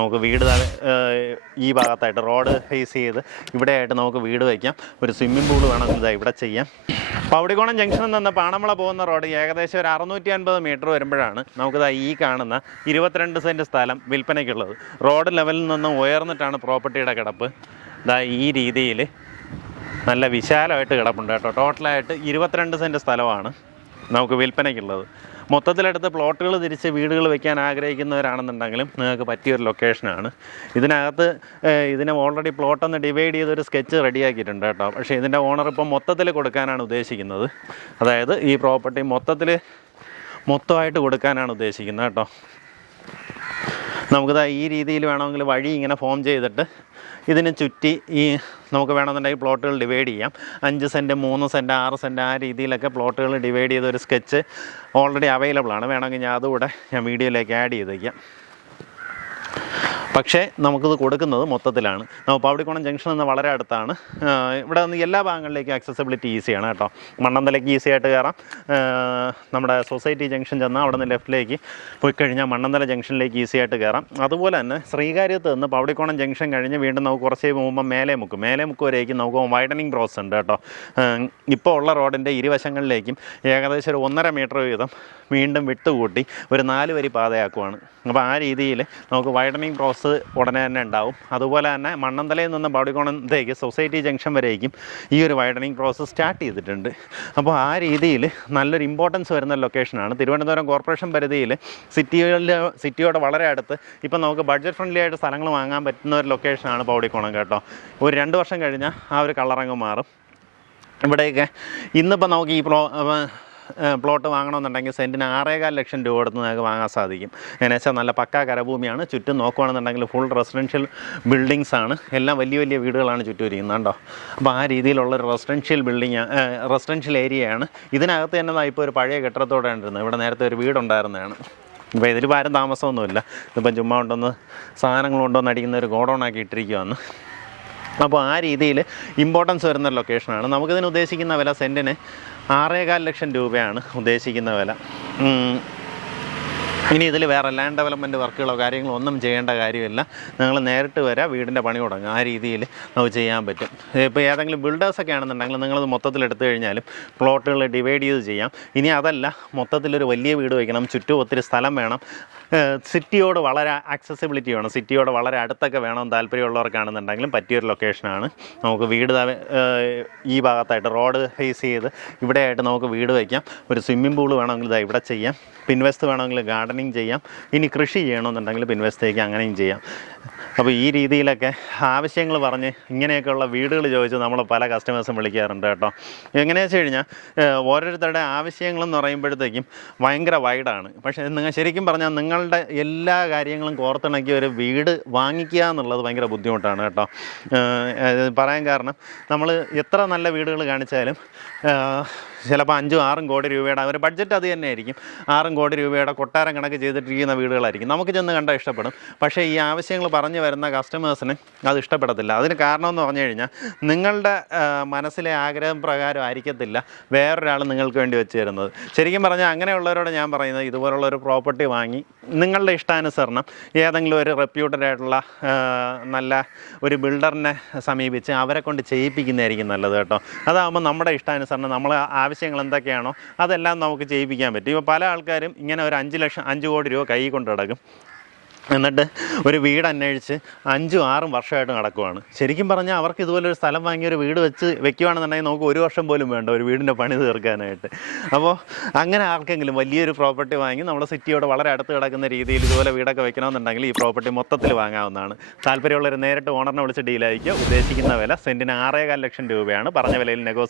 നമുക്ക് വീട് ഈ ഭാഗത്തായിട്ട് റോഡ് ഫേസ് ചെയ്ത് ഇവിടെയായിട്ട് നമുക്ക് വീട് വയ്ക്കാം. ഒരു സ്വിമ്മിംഗ് പൂൾ വേണമെങ്കിൽ ഇതാ ഇവിടെ ചെയ്യാം. പൗടിക്കോണം ജംഗ്ഷനിൽ നിന്ന് പാണമള പോകുന്ന റോഡ് ഏകദേശം ഒരു അറുന്നൂറ്റി അൻപത് മീറ്റർ വരുമ്പോഴാണ് നമുക്കിതാ ഈ കാണുന്ന ഇരുപത്തിരണ്ട് സെന്റ് സ്ഥലം വിൽപ്പനയ്ക്കുള്ളത്. റോഡ് ലെവലിൽ നിന്ന് ഉയർന്നിട്ടാണ് പ്രോപ്പർട്ടിയുടെ കിടപ്പ്. ഇതാ ഈ രീതിയിൽ നല്ല വിശാലമായിട്ട് കിടപ്പുണ്ട് കേട്ടോ. ടോട്ടലായിട്ട് ഇരുപത്തിരണ്ട് സെന്റ് സ്ഥലമാണ് നമുക്ക് വിൽപ്പനയ്ക്കുള്ളത്. മൊത്തത്തിലെടുത്ത് പ്ലോട്ടുകൾ തിരിച്ച് വീടുകൾ വെക്കാൻ ആഗ്രഹിക്കുന്നവരാണെന്നുണ്ടെങ്കിലും നിങ്ങൾക്ക് പറ്റിയൊരു ലൊക്കേഷനാണ്. ഇതിനകത്ത് ഇതിനെ ഓൾറെഡി പ്ലോട്ടൊന്ന് ഡിവൈഡ് ചെയ്തൊരു സ്കെച്ച് റെഡിയാക്കിയിട്ടുണ്ട് കേട്ടോ. പക്ഷേ ഇതിന്റെ ഓണർ ഇപ്പം മൊത്തത്തിൽ കൊടുക്കാനാണ് ഉദ്ദേശിക്കുന്നത്. അതായത് ഈ പ്രോപ്പർട്ടി മൊത്തത്തിൽ മൊത്തമായിട്ട് കൊടുക്കാനാണ് ഉദ്ദേശിക്കുന്നത് കേട്ടോ. നമുക്കിതാ ഈ രീതിയിൽ വേണമെങ്കിൽ വഴി ഇങ്ങനെ ഫോം ചെയ്തിട്ട് ഇതിന് ചുറ്റി ഈ നമുക്ക് വേണമെന്നുണ്ടെങ്കിൽ പ്ലോട്ടുകൾ ഡിവൈഡ് ചെയ്യാം. അഞ്ച് സെന്റ് മൂന്ന് സെന്റ് ആറ് സെന്റ് ആ രീതിയിലൊക്കെ പ്ലോട്ടുകൾ ഡിവൈഡ് ചെയ്ത ഒരു സ്കെച്ച് ഓൾറെഡി അവൈലബിൾ ആണ്. വേണമെങ്കിൽ ഞാൻ അതുകൂടെ ഞാൻ വീഡിയോയിലേക്ക് ആഡ് ചെയ്തേക്കാം. പക്ഷേ നമുക്കിത് കൊടുക്കുന്നത് മൊത്തത്തിലാണ്. പവടിക്കോണം ജംഗ്ഷൻ നിന്ന് വളരെ അടുത്താണ്. ഇവിടെ നിന്ന് എല്ലാ ഭാഗങ്ങളിലേക്കും ആക്സസിബിലിറ്റി ഈസിയാണ് കേട്ടോ. മണ്ണന്തലയ്ക്ക് ഈസി ആയിട്ട് കയറാം നമ്മുടെ സൊസൈറ്റി ജംഗ്ഷൻ ചെന്നാൽ അവിടെ നിന്ന് ലെഫ്റ്റിലേക്ക് പോയി കഴിഞ്ഞാൽ മണ്ണന്തല ജംഗ്ഷനിലേക്ക് ഈസി ആയിട്ട് കയറാം അതുപോലെ തന്നെ ശ്രീകാര്യത്ത് നിന്ന് പവടിക്കോണം ജംഗ്ഷൻ കഴിഞ്ഞ് വീണ്ടും നമുക്ക് കുറച്ച് പോകുമ്പോൾ മേലെ മുക്ക് മേലെ മുക്ക് വരേക്കും നമുക്ക് വൈഡനിങ് പ്രോസസ് ഉണ്ട് കേട്ടോ. ഇപ്പോൾ ഉള്ള റോഡിന്റെ ഇരുവശങ്ങളിലേക്കും ഏകദേശം ഒരു ഒന്നര മീറ്റർ വീതം വീണ്ടും വിട്ടുകൂട്ടി ഒരു നാല് വരി പാതയാക്കുവാണ്. അപ്പോൾ ആ രീതിയിൽ നമുക്ക് വൈഡനിങ് പ്രോസസ്സ് ഉടനെ തന്നെ ഉണ്ടാവും. അതുപോലെ തന്നെ മണ്ണന്തലയിൽ നിന്ന് ബോഡിക്കോണത്തേക്ക് സൊസൈറ്റി ജംഗ്ഷൻ വരേക്കും ഈ ഒരു വൈഡനിങ് പ്രോസസ്സ് സ്റ്റാർട്ട് ചെയ്തിട്ടുണ്ട്. അപ്പോൾ ആ രീതിയിൽ നല്ലൊരു ഇമ്പോർട്ടൻസ് വരുന്ന ലൊക്കേഷനാണ് തിരുവനന്തപുരം കോർപ്പറേഷൻ പരിധിയിൽ സിറ്റികളിൽ സിറ്റിയോട് വളരെ അടുത്ത് ഇപ്പം നമുക്ക് ബഡ്ജറ്റ് ഫ്രണ്ട്ലി ആയിട്ട് സ്ഥലങ്ങൾ വാങ്ങാൻ പറ്റുന്ന ഒരു ലൊക്കേഷനാണ് പൗടിക്കോണം കേട്ടോ. ഒരു രണ്ട് വർഷം കഴിഞ്ഞാൽ ആ ഒരു കളറങ്ങ് മാറും. ഇവിടെയൊക്കെ ഇന്നിപ്പോൾ നമുക്ക് ഈ പ്രോ പ്ലോട്ട് വാങ്ങണമെന്നുണ്ടെങ്കിൽ സെന്റിന് ആറേകാൽ ലക്ഷം രൂപ കൊടുത്ത് നിങ്ങൾക്ക് വാങ്ങാൻ സാധിക്കും. എന്നു വെച്ചാൽ നല്ല പക്കാ കരഭൂമിയാണ്. ചുറ്റും നോക്കുകയാണെന്നുണ്ടെങ്കിൽ ഫുൾ റെസിഡൻഷ്യൽ ബിൽഡിങ്സ് ആണ്. എല്ലാം വലിയ വലിയ വീടുകളാണ് ചുറ്റും ഇരിക്കുന്നത് കേട്ടോ അപ്പോൾ ആ രീതിയിലുള്ള ഒരു റെസിഡൻഷ്യൽ ബിൽഡിങ് റെസിഡൻഷ്യൽ ഏരിയയാണ് ഇതിനകത്ത് തന്നെ ഇപ്പോൾ ഒരു പഴയ കെട്ടിടത്തോടെ ഇരുന്നത് ഇവിടെ നേരത്തെ ഒരു വീടുണ്ടായിരുന്നതാണ്. ഇപ്പോൾ ഇതിൽ ഭാരം താമസമൊന്നുമില്ല. ഇതിപ്പം ചുമ്മാ കൊണ്ടൊന്ന് സാധനങ്ങൾ കൊണ്ടുവന്ന് അടിക്കുന്ന ഒരു ഗോഡൗൺ ആക്കി ഇട്ടിരിക്കുകയാണ് അപ്പോൾ ആ രീതിയിൽ ഇമ്പോർട്ടൻസ് വരുന്ന ലൊക്കേഷനാണ് നമുക്കിതിന് ഉദ്ദേശിക്കുന്ന വില സെന്റിന് ആറേകാൽ ലക്ഷം രൂപയാണ് ഉദ്ദേശിക്കുന്ന വില. ഇനി ഇതിൽ വേറെ ലാൻഡ് ഡെവലപ്മെന്റ് വർക്കുകളോ കാര്യങ്ങളോ ഒന്നും ചെയ്യേണ്ട കാര്യമില്ല. നിങ്ങൾ നേരിട്ട് വരാം വീടിന്റെ പണി തുടങ്ങും. ആ രീതിയിൽ നമുക്ക് ചെയ്യാൻ പറ്റും. ഇപ്പോൾ ഏതെങ്കിലും ബിൽഡേഴ്സൊക്കെ ആണെന്നുണ്ടെങ്കിൽ നിങ്ങളത് മൊത്തത്തിൽ എടുത്തു കഴിഞ്ഞാലും പ്ലോട്ടുകൾ ഡിവൈഡ് ചെയ്ത് ചെയ്യാം. ഇനി അതല്ല മൊത്തത്തിലൊരു വലിയ വീട് വയ്ക്കണം ചുറ്റും ഒത്തിരി സ്ഥലം വേണം. സിറ്റിയോട് വളരെ ആക്സസിബിലിറ്റി വേണം. സിറ്റിയോട് വളരെ അടുത്തൊക്കെ വേണം താല്പര്യമുള്ളവർക്കാണെന്നുണ്ടെങ്കിലും പറ്റിയൊരു ലൊക്കേഷനാണ് നമുക്ക് വീട് ഈ ഭാഗത്തായിട്ട് റോഡ് ഫേസ് ചെയ്ത് ഇവിടെയായിട്ട് നമുക്ക് വീട് വയ്ക്കാം. ഒരു സ്വിമ്മിംഗ് പൂൾ വേണമെങ്കിൽ ഇതാ ഇവിടെ ചെയ്യാം. പിൻവെസ്റ്റ് വേണമെങ്കിൽ ഗാർഡനിങ് ചെയ്യാം. ഇനി കൃഷി ചെയ്യണമെന്നുണ്ടെങ്കിൽ പിൻവശത്തേക്ക് അങ്ങനെയും ചെയ്യാം. അപ്പോൾ ഈ രീതിയിലൊക്കെ ആവശ്യങ്ങൾ പറഞ്ഞ് ഇങ്ങനെയൊക്കെയുള്ള വീടുകൾ ചോദിച്ച് നമ്മൾ പല കസ്റ്റമേഴ്സും വിളിക്കാറുണ്ട് കേട്ടോ. എങ്ങനെയാണെന്ന് വെച്ച് കഴിഞ്ഞാൽ ഓരോരുത്തരുടെ ആവശ്യങ്ങളെന്ന് പറയുമ്പോഴത്തേക്കും ഭയങ്കര വൈഡാണ് പക്ഷേ നിങ്ങൾ ശരിക്കും പറഞ്ഞാൽ നിങ്ങളുടെ എല്ലാ കാര്യങ്ങളും കോർത്തിണക്കി ഒരു വീട് വാങ്ങിക്കുക എന്നുള്ളത് ഭയങ്കര ബുദ്ധിമുട്ടാണ് കേട്ടോ. പറയാൻ കാരണം നമ്മൾ എത്ര നല്ല വീടുകൾ കാണിച്ചാലും ചിലപ്പോൾ അഞ്ചും ആറും കോടി രൂപയുടെ അവർ ബഡ്ജറ്റ് അത് തന്നെ ആയിരിക്കും ആറും കോടി രൂപയുടെ കൊട്ടാരം കണക്ക് ചെയ്തിട്ടിരിക്കുന്ന വീടുകളായിരിക്കും. നമുക്ക് ചെന്ന് കണ്ടാൽ ഇഷ്ടപ്പെടും. പക്ഷേ ഈ ആവശ്യങ്ങൾ പറഞ്ഞു വരുന്ന കസ്റ്റമേഴ്സിന് അത് ഇഷ്ടപ്പെടത്തില്ല. അതിന് കാരണമെന്ന് പറഞ്ഞു കഴിഞ്ഞാൽ നിങ്ങളുടെ ആ, മനസ്സിലെ ആഗ്രഹം പ്രകാരം ആയിരിക്കത്തില്ല വേറൊരാൾ നിങ്ങൾക്ക് വേണ്ടി വെച്ച് തരുന്നത്. ശരിക്കും പറഞ്ഞാൽ അങ്ങനെയുള്ളവരോട് ഞാൻ പറയുന്നത് ഇതുപോലുള്ള ഒരു പ്രോപ്പർട്ടി വാങ്ങി നിങ്ങളുടെ ഇഷ്ടാനുസരണം ഏതെങ്കിലും ഒരു റെപ്യൂട്ടഡ് ആയിട്ടുള്ള ആ, നല്ല ഒരു ബിൽഡറിനെ സമീപിച്ച് അവരെ കൊണ്ട് ചെയ്യിപ്പിക്കുന്നതായിരിക്കും നല്ലത് കേട്ടോ. അതാകുമ്പോൾ നമ്മുടെ ഇഷ്ടാനുസരണം നമ്മൾ ആവശ്യങ്ങൾ എന്തൊക്കെയാണോ അതെല്ലാം നമുക്ക് ചെയ്യിപ്പിക്കാൻ പറ്റും. ഇപ്പോൾ പല ആൾക്കാരും ഇങ്ങനെ ഒരു അഞ്ച് ലക്ഷം അഞ്ച് കോടി രൂപ കൈ കൊണ്ട് നടക്കും എന്നിട്ട് ഒരു വീട് അന്വേഷിച്ച് അഞ്ചും ആറും വർഷമായിട്ട് നടക്കുവാണ്. ശരിക്കും പറഞ്ഞാൽ അവർക്ക് ഇതുപോലെ ഒരു സ്ഥലം വാങ്ങി ഒരു വീട് വെച്ച് വെക്കുകയാണെന്നുണ്ടെങ്കിൽ നമുക്ക് ഒരു വർഷം പോലും വേണ്ട ഒരു വീടിന്റെ പണി തീർക്കാനായിട്ട്. അപ്പോൾ അങ്ങനെ ആർക്കെങ്കിലും വലിയൊരു പ്രോപ്പർട്ടി വാങ്ങി നമ്മുടെ സിറ്റിയോട് വളരെ അടുത്ത് കിടക്കുന്ന രീതിയിൽ ഇതുപോലെ വീടൊക്കെ വെക്കണമെന്നുണ്ടെങ്കിൽ ഈ പ്രോപ്പർട്ടി മൊത്തത്തിൽ വാങ്ങാവുന്നതാണ്. താല്പര്യമുള്ളവർ നേരിട്ട് ഓണറിനെ വിളിച്ച് ഡീലായിരിക്കും ഉദ്ദേശിക്കുന്ന വില സെന്റിന് ആറേകാൽ ലക്ഷം രൂപയാണ്. പറഞ്ഞ വിലയിൽ നെഗോസ്